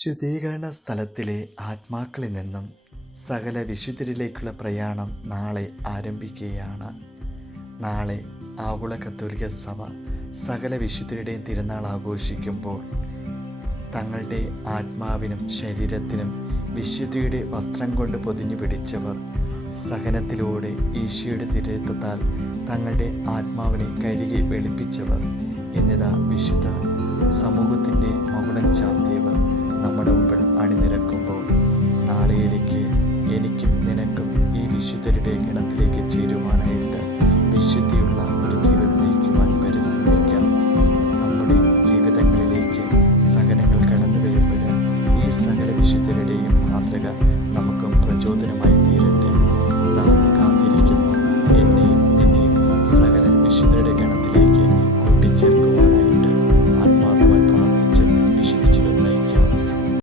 ശുദ്ധീകരണ സ്ഥലത്തിലെ ആത്മാക്കളിൽ നിന്നും സകല വിശുദ്ധരിലേക്കുള്ള പ്രയാണം നാളെ ആരംഭിക്കുകയാണ്. നാളെ ആഗോള കത്തോലിക്ക സഭ സകല വിശുദ്ധരുടെയും തിരുനാൾ ആഘോഷിക്കുമ്പോൾ തങ്ങളുടെ ആത്മാവിനും ശരീരത്തിനും വിശുദ്ധിയുടെ വസ്ത്രം കൊണ്ട് പൊതിഞ്ഞു പിടിച്ചവർ, സഹനത്തിലൂടെ ഈശോയുടെ തിരുരക്തത്താൽ തങ്ങളുടെ ആത്മാവിനെ കഴുകി വെളുപ്പിച്ചവർ എന്നിതാ വിശുദ്ധ സമൂഹത്തിൻ്റെ മകുടം ചാർത്തിയവർ നമ്മുടെ മുമ്പിൽ അണിനിരക്കുമ്പോൾ, നാളെയിലേക്ക് എനിക്കും നിനക്കും ഈ വിശുദ്ധരുടെ ഗണത്തിലേക്ക് ചേരുവാനായിട്ട് വിശുദ്ധിയുള്ള ഒരു ജീവിതം നയിക്കുവാൻ പരിശ്രമിക്കാം. നമ്മുടെ ജീവിതങ്ങളിലേക്ക് സഹനങ്ങൾ കടന്നു വരുമ്പോൾ ഈ സകല വിശുദ്ധരുടെയും മാതൃക നമുക്കും പ്രചോദനമായി